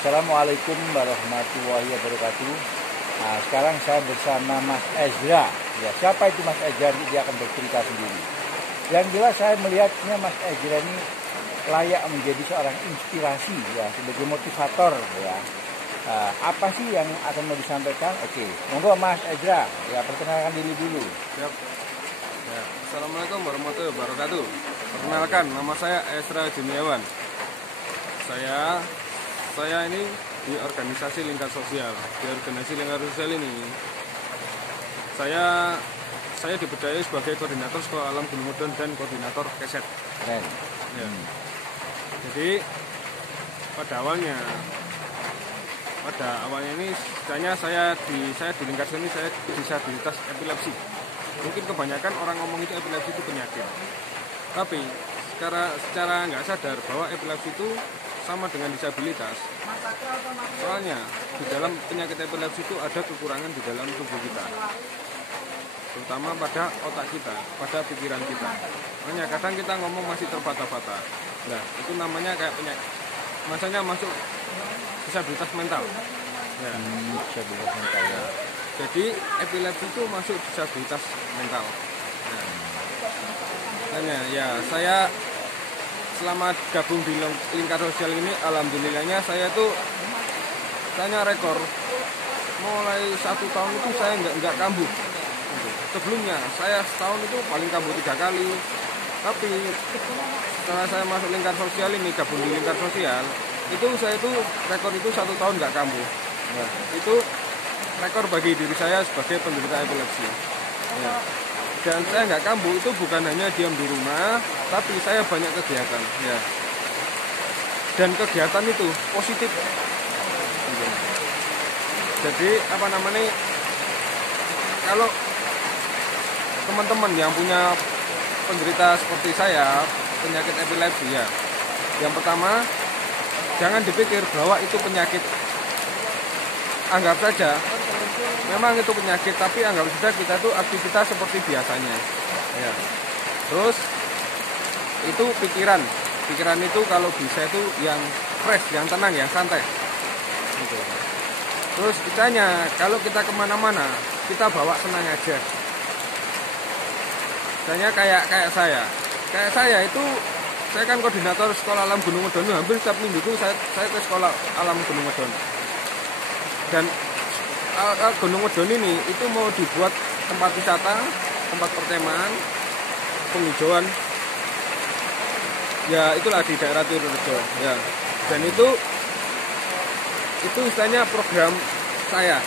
Assalamualaikum warahmatullahi wabarakatuh. Nah, sekarang saya bersama Mas Ezra. Ya, siapa itu Mas Ezra? Dia akan bercerita sendiri. Yang jelas saya melihatnya Mas Ezra ini layak menjadi seorang inspirasi ya, sebagai motivator ya. Apa sih yang akan mau disampaikan? Oke, monggo Mas Ezra. Ya, perkenalkan diri dulu. Siap. Ya. Assalamualaikum warahmatullahi wabarakatuh. Perkenalkan, nama saya Ezra Juniawan. Saya ini di organisasi lingkar sosial. Di organisasi lingkar sosial ini saya dipercayai sebagai koordinator Sekolah Alam Gunung Medon dan koordinator Keset. Keren. Ya. Jadi pada awalnya ini saya di lingkar sini saya disabilitas epilepsi. Mungkin kebanyakan orang ngomong itu epilepsi itu penyakit. Tapi secara nggak sadar bahwa epilepsi itu sama dengan disabilitas. Soalnya di dalam penyakit epilepsi itu ada kekurangan di dalam tubuh kita, terutama pada otak kita, pada pikiran kita. Makanya kadang kita ngomong masih terbata-bata. Nah, itu namanya kayak penyakit, masanya masuk disabilitas mental. Ya. Disabilitas mental ya. Jadi epilepsi itu masuk disabilitas mental. Nah, makanya ya saya selama gabung di lingkar sosial ini, alhamdulillahnya saya rekor mulai 1 tahun itu saya nggak kambuh. Sebelumnya saya setahun itu paling kambuh 3 kali. Tapi setelah saya masuk lingkar sosial ini, gabung di lingkar sosial, itu saya rekor itu 1 tahun nggak kambuh. Nah, itu rekor bagi diri saya sebagai penderita epilepsi. Ya. Dan saya nggak kambuh itu bukan hanya diam di rumah, tapi saya banyak kegiatan. Ya. Dan kegiatan itu positif. Jadi kalau teman-teman yang punya penderita seperti saya, penyakit epilepsi ya, yang pertama jangan dipikir bahwa itu penyakit. Anggap saja memang itu penyakit, tapi anggap saja kita itu aktivitas seperti biasanya. Ya. Terus itu pikiran itu kalau bisa itu yang fresh, yang tenang, yang santai. Gitu. Terus kitanya kalau kita kemana-mana kita bawa senang aja. Misalnya kayak saya itu, saya kan koordinator Sekolah Alam Gunung Medon. Hampir setiap minggu itu saya ke Sekolah Alam Gunung Medon. Dan Gunung Medon ini itu mau dibuat tempat wisata, tempat perkemahan, penghijauan. Ya itulah di daerah Tururejo. Ya. Dan itu istilahnya program saya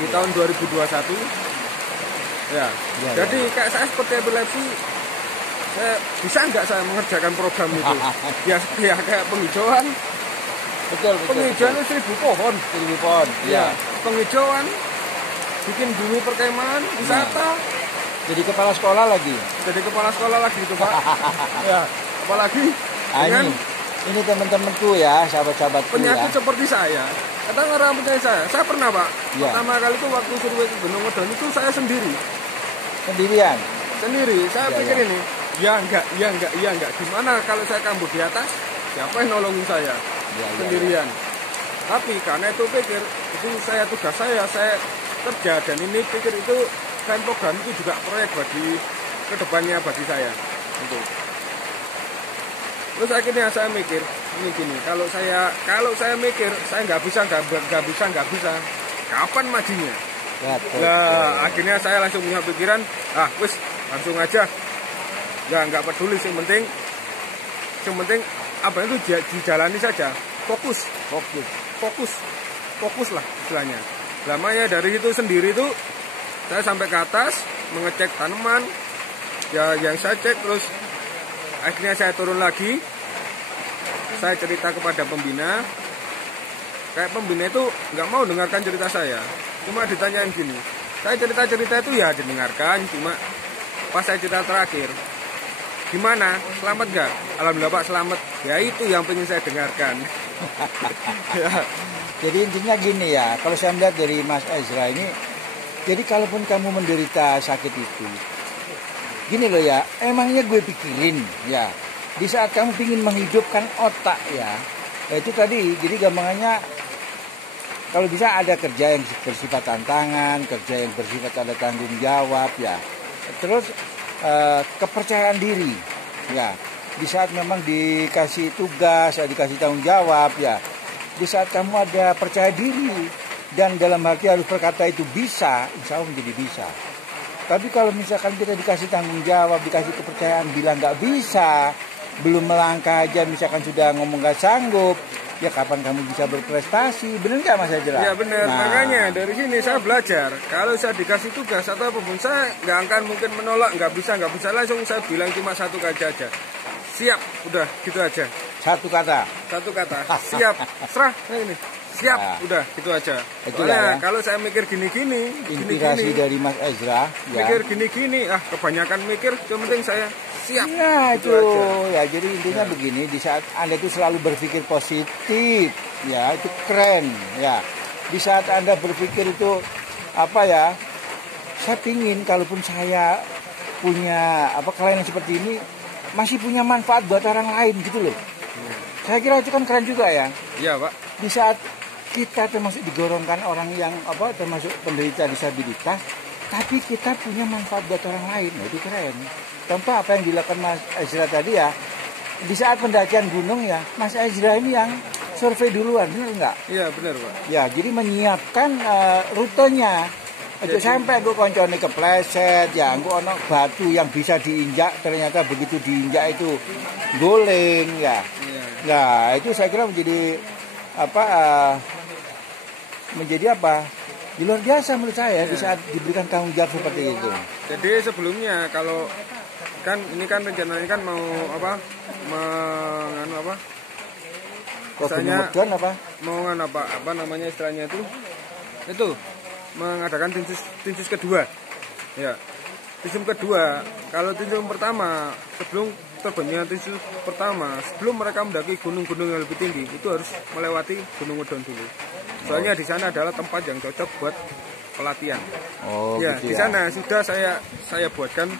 di tahun 2021. Ya. Jadi kayak saya seperti epilepsi, saya bisa nggak saya mengerjakan program itu? ya kayak penghijauan. Betul. Penghijauan 1.000 pohon. 1.000 pohon. Ya. Penghijauan, bikin bumi perkemahan, wisata. Jadi kepala sekolah lagi. Itu Pak. Ya. Apalagi dengan ini teman-temanku ya, sahabat-sahabatku penyakit ya. seperti saya. Kadang orang percaya saya pernah Pak. Ya. Pertama kali itu waktu survei ke Gunung Medon itu saya sendiri. Sendirian. Saya pikir ini, ya enggak. Gimana kalau saya kambuh di atas? Siapa yang nolongin saya? Sendirian. Tapi karena itu pikir, itu tugas saya kerja, dan ini pikir itu kan program itu juga proyek bagi kedepannya bagi saya. Untuk. Terus akhirnya saya mikir, ini gini, kalau saya mikir saya nggak bisa, kapan majunya? Nah, akhirnya saya langsung punya pikiran, langsung aja, nggak peduli, yang penting apa itu dijalani saja, fokus lah istilahnya. Lamanya dari itu sendiri itu saya sampai ke atas mengecek tanaman, ya yang saya cek, terus akhirnya saya turun lagi, saya cerita kepada pembina. Kayak pembina itu nggak mau dengarkan cerita saya, cuma ditanyain gini, saya cerita itu ya didengarkan, cuma pas saya cerita terakhir, gimana? Selamat nggak? Alhamdulillah Pak, selamat. Ya itu yang pengen saya dengarkan. Ya. Jadi intinya gini ya, kalau saya melihat dari Mas Ezra ini, jadi kalaupun kamu menderita sakit itu, gini loh ya, emangnya gue pikirin ya, di saat kamu ingin menghidupkan otak ya, Itu tadi, jadi gampangannya kalau bisa ada kerja yang bersifat tantangan, kerja yang bersifat ada tanggung jawab ya. Terus kepercayaan diri ya. Di saat memang dikasih tugas, dikasih tanggung jawab ya. Di saat kamu ada percaya diri dan dalam hati harus berkata itu bisa, insya Allah menjadi bisa. Tapi kalau misalkan kita dikasih tanggung jawab, dikasih kepercayaan, bilang nggak bisa, belum melangkah aja misalkan sudah ngomong nggak sanggup, ya kapan kamu bisa berprestasi? Benar nggak Mas Ezra? Ya benar, makanya dari sini saya belajar. Kalau saya dikasih tugas atau apapun, saya nggak akan mungkin menolak, nggak bisa, langsung saya bilang cuma satu kata aja. Siap, udah gitu aja. Satu kata, siap, serah, ini, siap, udah gitu aja. Soalnya kalau saya mikir gini-gini, inspirasi dari Mas Ezra, mikir gini-gini, kebanyakan mikir, yang penting saya siap. Nah itu ya, jadi intinya begini, di saat Anda itu selalu berpikir positif, ya itu keren, ya. Di saat Anda berpikir itu apa ya? Saya pingin kalaupun saya punya kelainan seperti ini, masih punya manfaat buat orang lain gitu loh. Saya kira itu kan keren juga ya. Iya Pak. Di saat kita termasuk digolongkan orang yang termasuk penderita disabilitas, tapi kita punya manfaat buat orang lain, itu keren. Contoh apa yang dilakukan Mas Ezra tadi ya, di saat pendakian gunung ya, Mas Ezra ini yang survei duluan, benar nggak? Iya benar Pak. Ya, jadi menyiapkan rutenya. Itu sampai gue koncone kepleset, ya gue ono batu yang bisa diinjak, ternyata begitu diinjak itu guling ya. Nah itu saya kira menjadi luar biasa menurut saya di saat diberikan tanggung jawab seperti itu. Jadi sebelumnya kalau kan ini kan rencananya kan mau misalnya apa namanya istilahnya itu mengadakan tinsus kedua ya. Tinsus kedua, kalau tinsus pertama sebelum terbentuknya tinsus pertama, sebelum mereka mendaki gunung-gunung yang lebih tinggi, itu harus melewati Gunung Wedon dulu. Soalnya di sana adalah tempat yang cocok buat pelatihan. Ya, gitu di sana sudah saya buatkan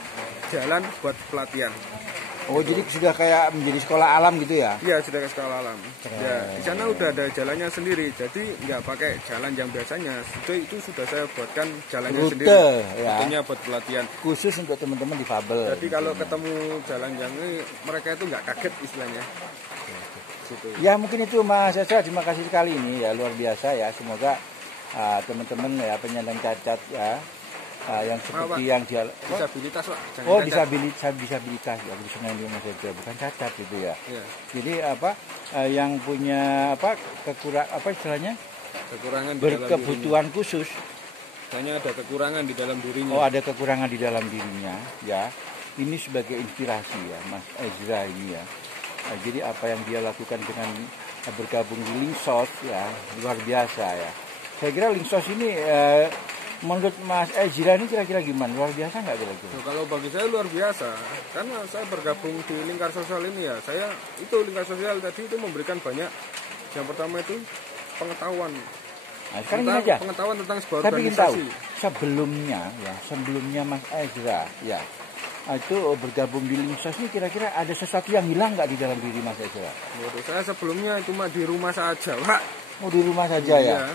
jalan buat pelatihan. Oh, jadi sudah kayak menjadi sekolah alam gitu ya? Iya, sudah ke sekolah alam. Ya, di sana udah ada jalannya sendiri, jadi nggak pakai jalan yang biasanya. Itu sudah saya buatkan jalannya sendiri. Rutenya buat pelatihan. Khusus untuk teman-teman difabel. Jadi kalau ketemu jalan yang ini, mereka itu nggak kaget istilahnya. Gitu. Ya mungkin itu Mas Ezra, terima kasih sekali ini ya, luar biasa ya. Semoga teman-teman ya penyandang cacat ya. Yang seperti yang dia disabilitas Pak. Disabilitas ya, bukan cacat gitu ya. Jadi yang punya istilahnya kekurangan berkebutuhan khusus. Hanya ada kekurangan di dalam dirinya. Oh, ada kekurangan di dalam dirinya ya. Ini sebagai inspirasi ya Mas Ezra ini ya. Jadi apa yang dia lakukan dengan bergabung di Linksos ya luar biasa ya. Saya kira Linksos ini menurut Mas Ezra ini kira-kira gimana? Luar biasa nggak kira-kira? Kalau bagi saya luar biasa, karena saya bergabung di lingkar sosial ini ya. Lingkar sosial tadi itu memberikan banyak. Yang pertama itu pengetahuan. Nah, sekarang ini aja. Pengetahuan tentang sebuah organisasi. Tapi ingin tahu, sebelumnya Mas Ezra ya, itu bergabung di Linksos ini kira-kira ada sesuatu yang hilang nggak di dalam diri Mas Ezra? Saya sebelumnya cuma di rumah saja, Pak. Oh, di rumah saja ya?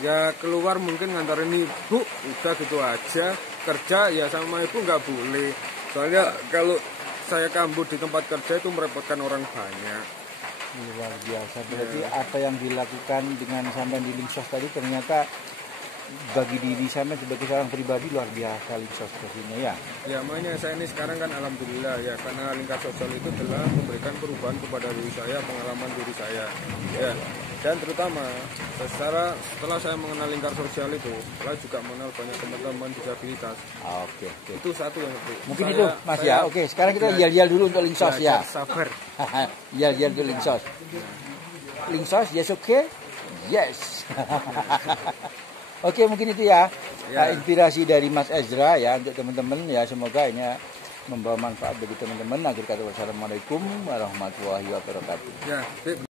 Ya keluar mungkin ngantarin ibu, udah gitu aja. Kerja ya sama ibu nggak boleh. Soalnya kalau saya kambut di tempat kerja itu merepotkan orang banyak. Luar biasa. Berarti apa yang dilakukan dengan sampai di Linksos tadi ternyata bagi diri saya sebagai seorang pribadi luar biasa Linksos kesini ya. Ya makanya saya ini sekarang kan alhamdulillah ya, karena lingkar sosial itu telah memberikan perubahan kepada diri saya, pengalaman diri saya ya. Dan terutama setelah saya mengenal lingkar sosial itu, saya juga mengenal banyak teman-teman disabilitas. Oke. Itu satu yang mungkin itu Mas ya. Oke, sekarang kita yel-yel dulu untuk Linksos ya. Sabar. Yel-yel untuk Linksos. Linksos, yes oke? Yes. Oke, mungkin itu ya. Inspirasi dari Mas Ezra ya untuk teman-teman ya, semoga ini membawa manfaat bagi teman-teman. Akhir kata wassalamualaikum warahmatullahi wabarakatuh. Ya.